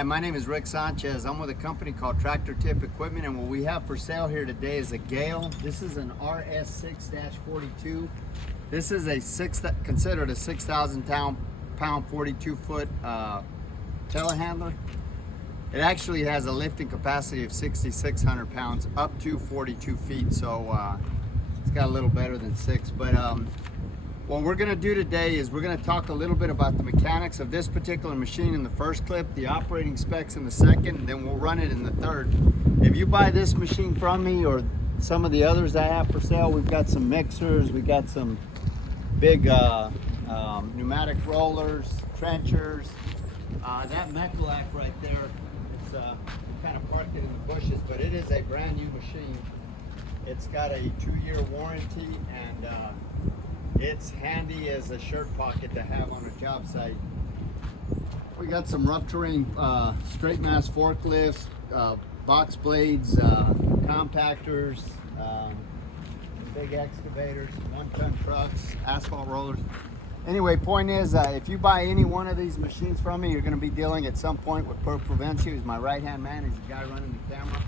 Hi, my name is Rick Sanchez. I'm with a company called Tractor Tip Equipment, and what we have for sale here today is a Gehl. This is an RS642. This is considered a 6,000 pound 42 foot telehandler. It actually has a lifting capacity of 6,600 pounds up to 42 feet, so it's got a little better than 6. But what we're going to do today is we're going to talk a little bit about the mechanics of this particular machine in the first clip, the operating specs in the second, and then we'll run it in the third. If you buy this machine from me or some of the others I have for sale, we've got some mixers, we've got some big pneumatic rollers, trenchers. That Mechalak right there, it's kind of parked it in the bushes, but it is a brand new machine. It's got a 2-year warranty, and it's handy as a shirt pocket to have on a job site. We got some rough terrain straight mass forklifts, box blades, compactors, big excavators, 1-ton trucks, asphalt rollers. Anyway, point is, if you buy any one of these machines from me, you're going to be dealing at some point with Perf Prevention, who's my right-hand man. He's the guy running the camera.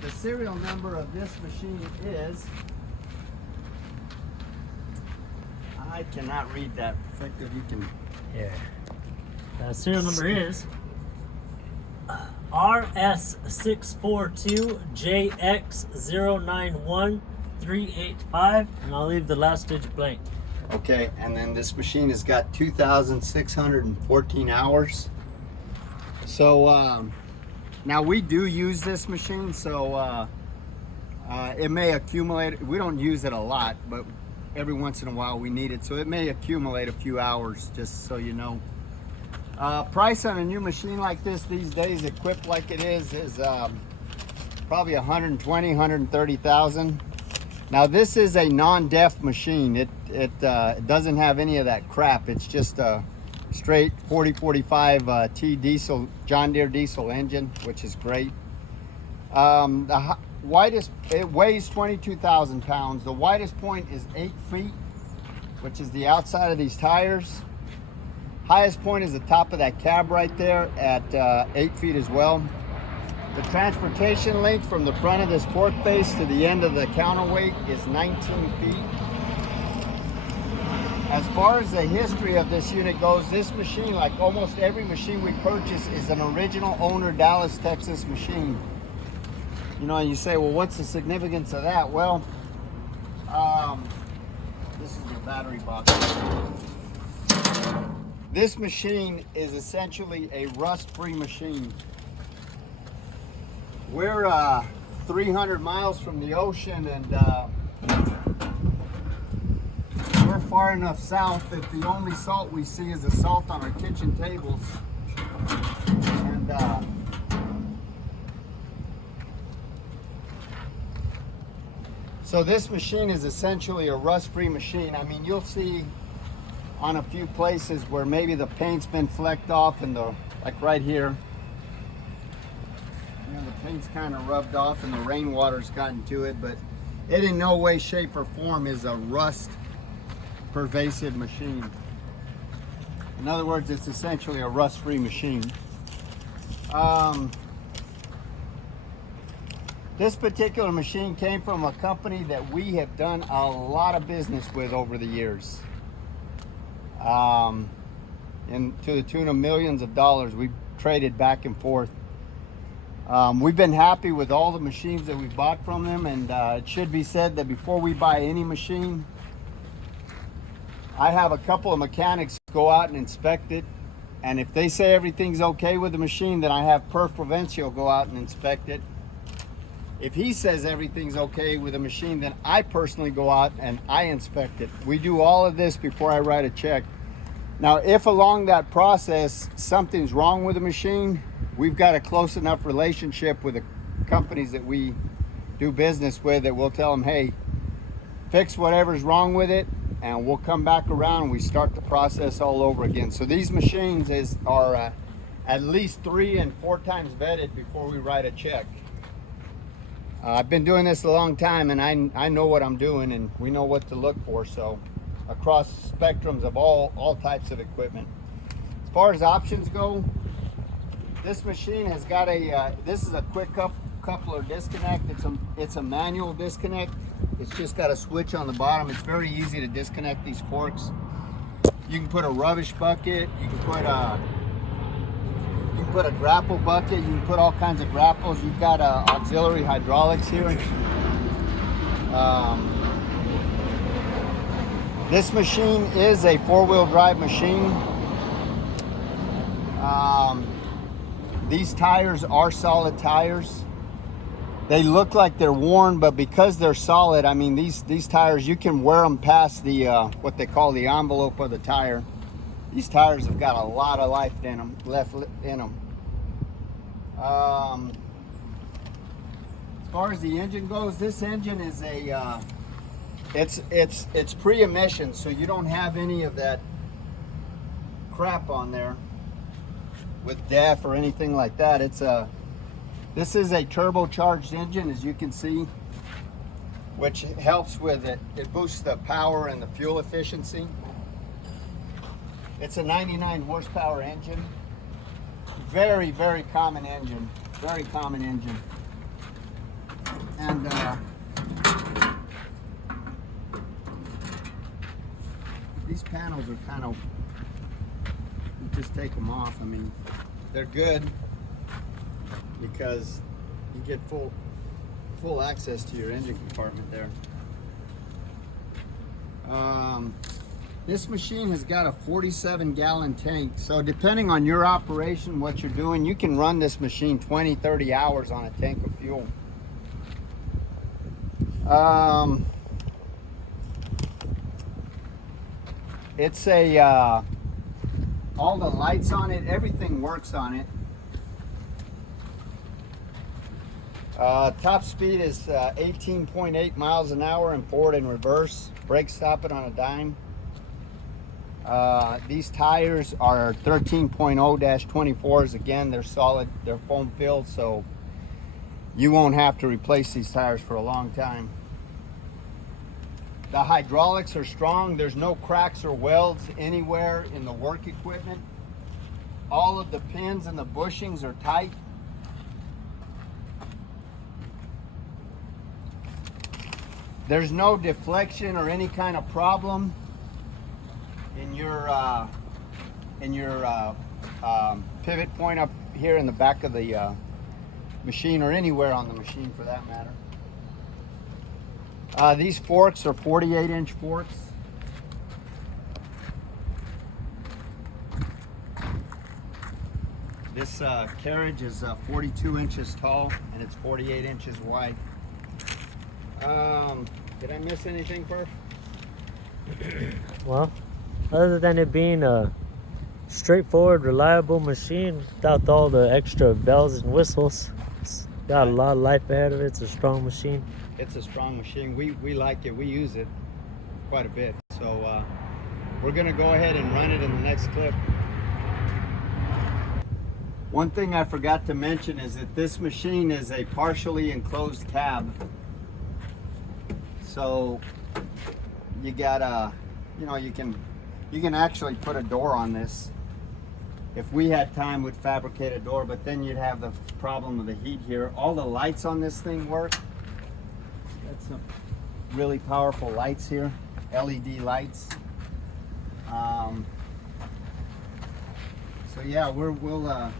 The serial number of this machine is, I cannot read that. Effective, you can. Yeah. The serial number is RS642 JX091385, and I'll leave the last digit blank. Okay, and then this machine has got 2,614 hours. So now we do use this machine, so it may accumulate. We don't use it a lot, but every once in a while we need it, so it may accumulate a few hours, just so you know. Price on a new machine like this these days, equipped like it is probably 120, 130,000. Now this is a non-def machine. It doesn't have any of that crap. It's just a straight 4045 T diesel, John Deere diesel engine, which is great. The widest, it weighs 22,000 pounds. The widest point is 8 feet, which is the outside of these tires. Highest point is the top of that cab right there at 8 feet as well. The transportation length from the front of this fork face to the end of the counterweight is 19 feet. As far as the history of this unit goes, this machine, like almost every machine we purchase, is an original owner Dallas, Texas machine. You know, you say, well, what's the significance of that? Well, this is your battery box. This machine is essentially a rust-free machine. We're 300 miles from the ocean, and we're far enough south that the only salt we see is the salt on our kitchen tables. And so this machine is essentially a rust-free machine. I mean, you'll see on a few places where maybe the paint's been flecked off, and like right here, you know, the paint's kind of rubbed off and the rainwater's gotten to it, but it in no way, shape, or form is a rust pervasive machine. In other words, it's essentially a rust-free machine. This particular machine came from a company that we have done a lot of business with over the years. And to the tune of millions of dollars, we've traded back and forth. We've been happy with all the machines that we've bought from them, and it should be said that before we buy any machine, I have a couple of mechanics go out and inspect it, and if they say everything's okay with the machine, then I have Perf Prevention go out and inspect it. If he says everything's okay with the machine, then I personally go out and I inspect it. We do all of this before I write a check. Now, if along that process something's wrong with the machine, we've got a close enough relationship with the companies that we do business with that we'll tell them, hey, fix whatever's wrong with it, and we'll come back around and we start the process all over again. So these machines are at least 3 and 4 times vetted before we write a check. I've been doing this a long time, and I know what I'm doing, and we know what to look for. So across spectrums of all types of equipment. As far as options go, This machine has got a, this is a quick coupler disconnect. It's a manual disconnect. It's just got a switch on the bottom. It's very easy to disconnect these forks. You can put a rubbish bucket. You can put a grapple bucket. You can put all kinds of grapples. You've got auxiliary hydraulics here. This machine is a four-wheel drive machine. These tires are solid tires. They look like they're worn, but because they're solid, I mean, these tires, you can wear them past the what they call the envelope of the tire. These tires have got a lot of life in them, left in them. As far as the engine goes, this engine is a it's pre-emission, so you don't have any of that crap on there with DEF or anything like that. This is a turbocharged engine, as you can see, which helps with it. It boosts the power and the fuel efficiency. It's a 99 horsepower engine. Very, very common engine. Very common engine. And these panels are kind of, you just take them off. I mean, they're good because you get full access to your engine compartment there. This machine has got a 47-gallon tank, so depending on your operation, what you're doing, you can run this machine 20-30 hours on a tank of fuel. It's a all the lights on it, everything works on it. Top speed is 18.8 miles an hour in forward and reverse. Brake stop it on a dime. These tires are 13.0-24s. Again, they're solid, they're foam filled, so you won't have to replace these tires for a long time. The hydraulics are strong. There's no cracks or welds anywhere in the work equipment. All of the pins and the bushings are tight. There's no deflection or any kind of problem in your pivot point up here in the back of the machine, or anywhere on the machine for that matter. These forks are 48-inch forks. This carriage is 42 inches tall and it's 48 inches wide. Did I miss anything, Perf? Well, other than it being a straightforward, reliable machine without all the extra bells and whistles, it's got a lot of life ahead of it. It's a strong machine. It's a strong machine. We like it. We use it quite a bit. So we're going to go ahead and run it in the next clip. One thing I forgot to mention is that this machine is a partially enclosed cab. So you got you can actually put a door on this. If we had time, we'd fabricate a door, but then you'd have the problem of the heat here. All the lights on this thing work. Got some really powerful lights here, LED lights. So yeah, we're gonna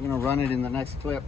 run it in the next clip.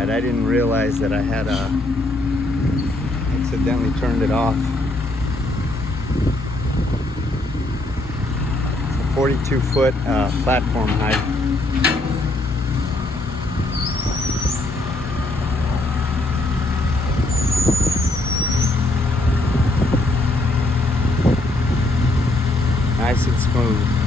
height. I didn't realize that I had accidentally turned it off. It's a 42-foot platform height. Nice and smooth.